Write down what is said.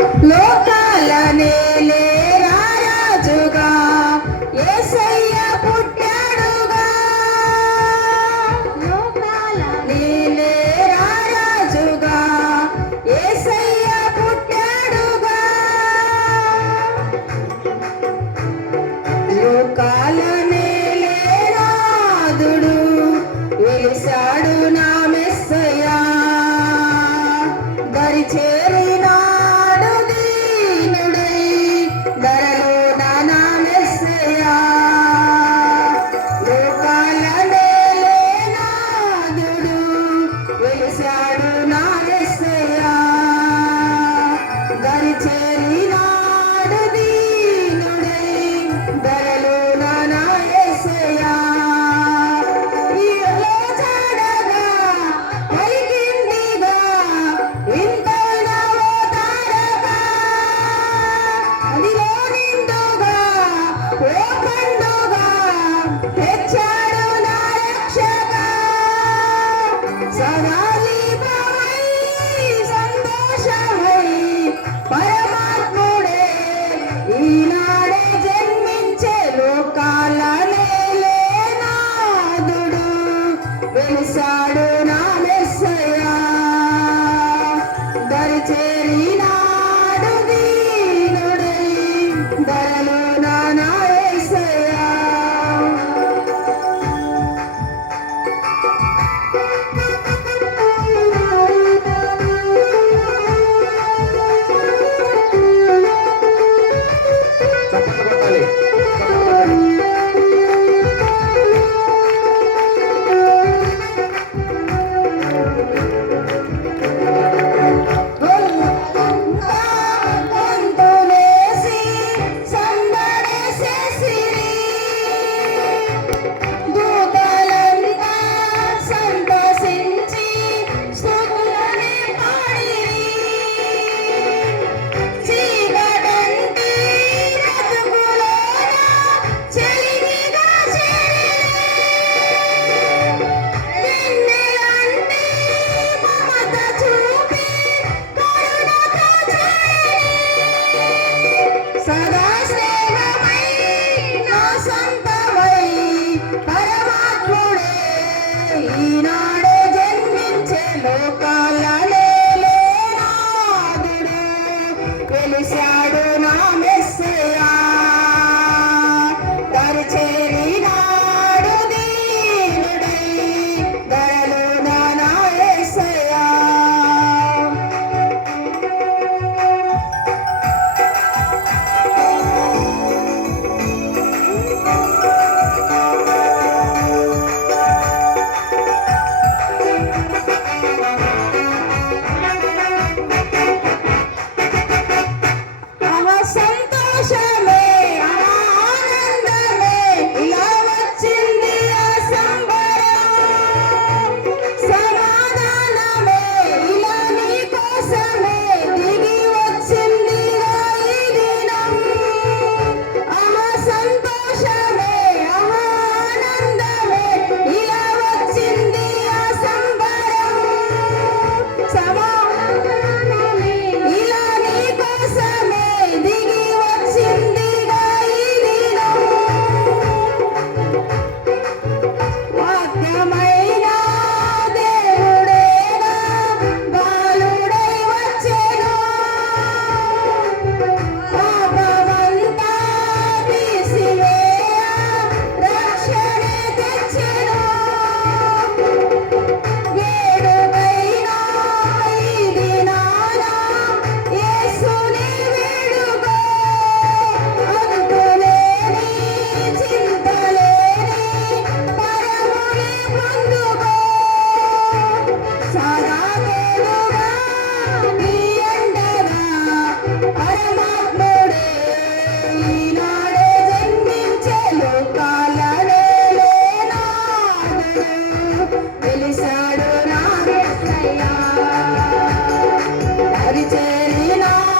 లోకాల నేలే రారాజుగా యేసయ్య పుట్టాడుగా. లోకాల నేలే రారాజుగా యేసయ్య పుట్టాడుగా. లోకాల నేలే నాదుడు వెలిశాడు నా మెస్సయ్య. దరి చేరినాడు దీనుడై ధరలో నా మెస్సయ్య. లోకాల నేలే నాదుడు వెలిశాడు నా మెస్సయ్య. దరి చేరినాడు దీనుడై ధరలో నా యేసయ్య. ఈలో చాడగా పలికిందిగా వింతైన ఓ తారక. అదిలో నిండుగా ఓ పండుగా తెచ్చాడు నా రక్షక. సదా దీపమై సంతోషమై పరమాత్ముడే ఈనాడే జన్మించే. లోకాల నేలే నాదుడు వెలిశాడు నా మెస్సయ్య. దరి చేరినాడు దీనుడై ధరలో నా యేసయ్య. గొంతులేసి సందడేసేసిరి. దూతలంతా సంతసించి స్తుతులనే పాడిరి. చీకటంటి బ్రతుకులోన చెలిమిగా చేరిరి. వెన్నెలంటి మమత చూపి కరుణతో చేరిరి. సదా స్నేహమై నా సొంతమై పరమాత్ముడే ఈనాడే జన్మించే. లోకాల నేలే నాదుడు వెలిశాడు నా మెస్సయ్య. దరి చేరినాడు దీనుడై ధరలో నా యేసయ్య. సంతోషమే ఆనందమే ఇలా వచ్చింది ఆ సంబరం. సమాధానమే ఇలా నీ కోసమే దిగి వచ్చిందిగా ఈ దినం. సంతోషమే ఆనందమే ఇలా వచ్చింది ఆ సంబరం. సమాధానమే ఇలా నీ కోసమే దిగి వచ్చిందిగా ఈ దినం. వాక్యమైన దేవుడేగా బాలుడై వచ్చెను. పాపమంతా తీసివేయ రక్షణే తెచ్చెను. వేడుకైనా ఈ దినాన యేసుని వేడుకో. అంతులేని చింతలేని పరముని పొందుకో. సదా తోడుగా నీ అండగా పరమాత్ముడే ఈనాడే జన్మించే. లోకాల నేలే నాదుడు వెలిశాడు నా మెస్సయ్య. దరి చేరినాడు